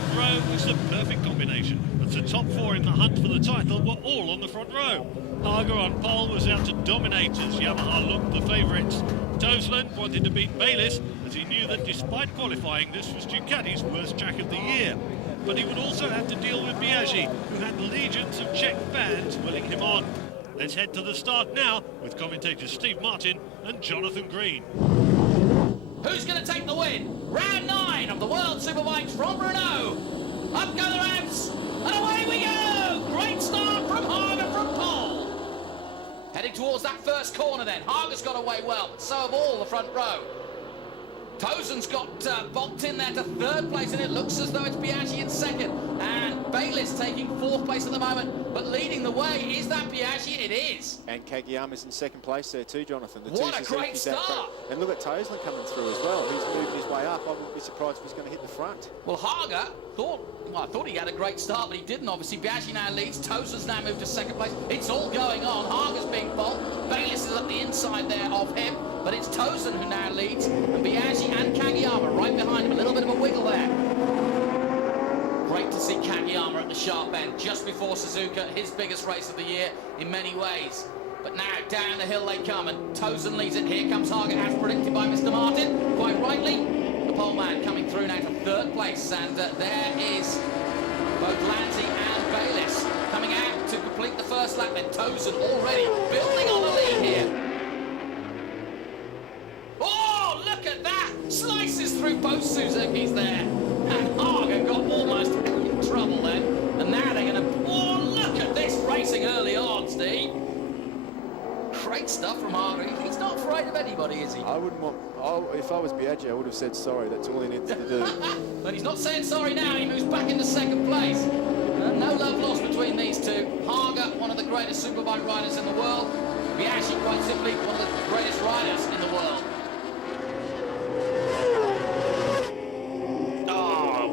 front row was the perfect combination, as the top four in the hunt for the title were all on the front row. Haga on pole was out to dominate as Yamaha looked the favourites. Toseland wanted to beat Bayliss, as he knew that despite qualifying, this was Ducati's worst track of the year. But he would also have to deal with Biaggi, who had legions of Czech fans willing him on. Let's head to the start now with commentators Steve Martin and Jonathan Green. Who's going to take the win? Round 9 of the World Superbikes from Brno. Up go the ramps, and away we go! Great start from Haga from pole. Heading towards that first corner then. Haga's got away well, but so have all the front row. Tozen's got bonked in there to third place, and it looks as though it's Biaggi in second. And Bayliss taking fourth place at the moment, but leading the way. Is that Biaggi? It is. And Kageyama's in second place there too, Jonathan. What a great start. And look at Toseland coming through as well. He's moving his way up. I wouldn't be surprised if he's going to hit the front. Well, Haga I thought he had a great start, but he didn't, obviously. Biaggi now leads. Tozen's now moved to second place. It's all going on. Haga's being pole. Bayliss is at the inside there of him, but it's Tozen who now leads, and Biaggi and Kageyama right behind him. A little bit of a wiggle there. Great to see Kageyama at the sharp end, just before Suzuka, his biggest race of the year in many ways. But now down the hill they come, and Tozen leads it. Here comes Haga, as predicted by Mr. Martin, quite rightly. The pole man coming through now to third place, and there is both Lanzi and Bayliss coming out to complete the first lap. Then Tozen already building on the lead here. Oh, look at that! Slices through both Suzukis there. And Haga got almost in trouble then. And now they're going to... Oh, look at this racing early on, Steve. Great stuff from Haga. He's not afraid of anybody, is he? I wouldn't want... if I was Biaggi, I would have said sorry. That's all he needs to do. But he's not saying sorry now. He moves back into second place. No love lost between these two. Haga, one of the greatest superbike riders in the world. Biaggi, quite simply, one of the greatest riders in the world.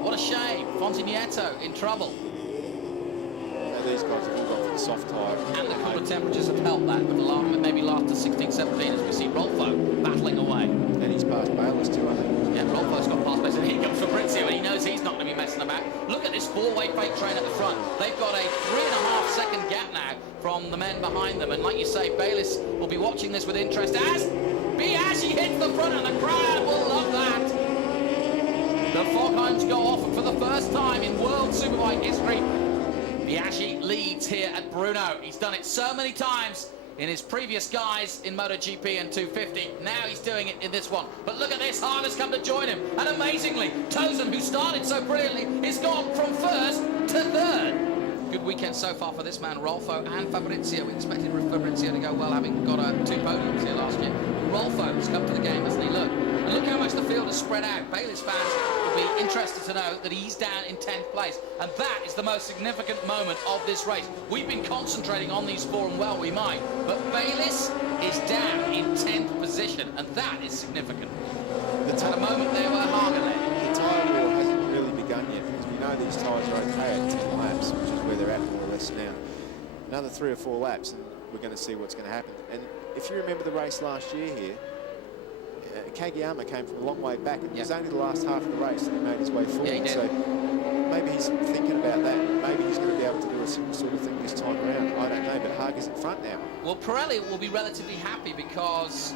What a shame. Fonzie Nieto in trouble. Now these guys have all gone for the soft tyre. And the cooler temperatures have helped that, but maybe last to 16, 17 as we see Rolfo battling away. And he's past Bayliss too, I think. Yeah, Rolfo's got past Bayliss, and here comes Fabrizio, and he knows he's not going to be messing about. Look at this four-way freight train at the front. They've got a 3.5 second gap now from the men behind them, and like you say, Bayliss will be watching this with interest as Biaggi hits the front, and the crowd will love that. The foghorns go off for the first time in World Superbike history. Biaggi leads here at Brno. He's done it so many times in his previous guys in MotoGP and 250. Now he's doing it in this one. But look at this, Haga's come to join him. And amazingly, Tozen, who started so brilliantly, is gone from first to third. Good weekend so far for this man, Rolfo and Fabrizio. We expected Fabrizio to go well, having got 2 podiums here last year. Rolfo has come to the game, hasn't he? Look. And look how much the field is spread out. Bayliss fans will be interested to know that he's down in 10th place. And that is the most significant moment of this race. We've been concentrating on these four, and well we might. But Bayliss is down in 10th position, and that is significant. At a moment there where Haga led. The tyre war hasn't really begun yet, because we know these tyres are okay at 10 laps, which is where they're at more or less now. Another 3 or 4 laps, and we're going to see what's going to happen. And if you remember the race last year here, Kageyama came from a long way back. It was only the last half of the race that he made his way forward. Yeah, he did. So maybe he's thinking about that. Maybe he's going to be able to do a similar sort of thing this time around. I don't know, but Haga's in front now. Well, Pirelli will be relatively happy because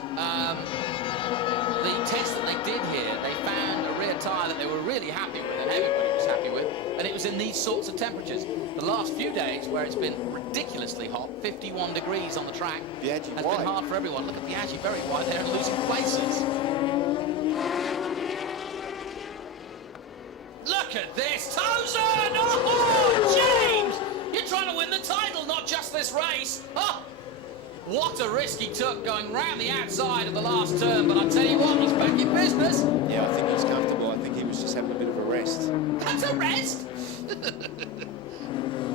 the test that they did here, they found a rear tyre that they were really happy with, and everybody was happy with, and it was in these sorts of temperatures. The last few days, where it's been ridiculously hot, 51 degrees on the track, Biaggi has wide. been hard for everyone. Look at Biaggi very wide there and losing places. Look at this, Tozen! Oh, James! You're trying to win the title, not just this race. Oh, what a risk he took going round the outside of the last turn, but I tell you what, he's back in business. Yeah, I think he's comfortable. I think he was just having a bit of a rest. That's a rest?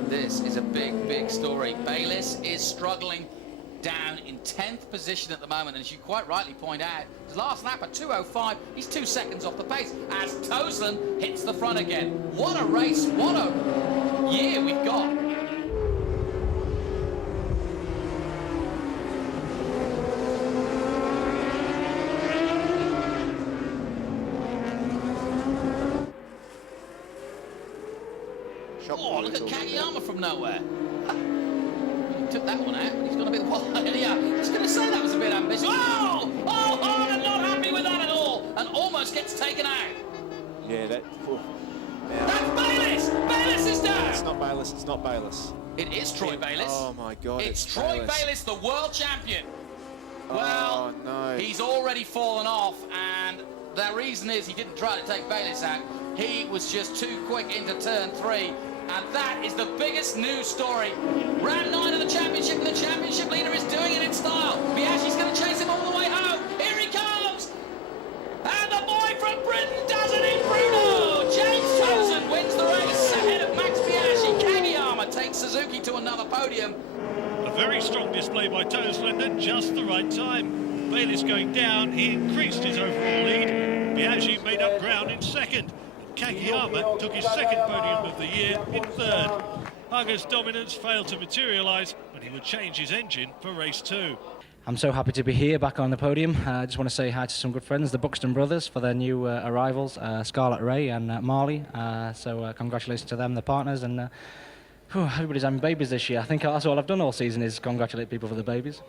This is a big, big story. Bayliss is struggling down in 10th position at the moment, and as you quite rightly point out, his last lap at 2:05, he's 2 seconds off the pace as Toseland hits the front again. What a race, what a year we've got. Shot Oh, look at all Kageyama from nowhere. He took that one out, but he's gone a bit wild. Yeah, I was going to say that was a bit ambitious. Oh! Oh, Harden not happy with that at all, and almost gets taken out. Yeah, that... Now, That's Bayliss! Bayliss is down! it's not Bayliss, it's not Bayliss. It is Troy Bayliss. Oh, my God, It's Troy Bayliss, the world champion. Well, no. he's already fallen off, and the reason is he didn't try to take Bayliss out. He was just too quick into turn 3, and that is the biggest news story. Round 9 of the championship, and the championship leader is doing it in style. Biaggi's going to chase him all the way home. Here he comes! And the boy from Britain does it in Brno! James Tozen wins the race ahead of Max Biaggi. Kageyama takes Suzuki to another podium. A very strong display by Toseland at just the right time. Bayliss going down, he increased his overall lead. Biaggi made up ground in second. Kageyama took his second podium of the year in third. Haga's dominance failed to materialise, but he would change his engine for race 2. I'm so happy to be here back on the podium. I just want to say hi to some good friends, the Buxton brothers, for their new arrivals, Scarlett Ray and Marley. So congratulations to them, the partners, and everybody's having babies this year. I think that's all I've done all season is congratulate people for the babies.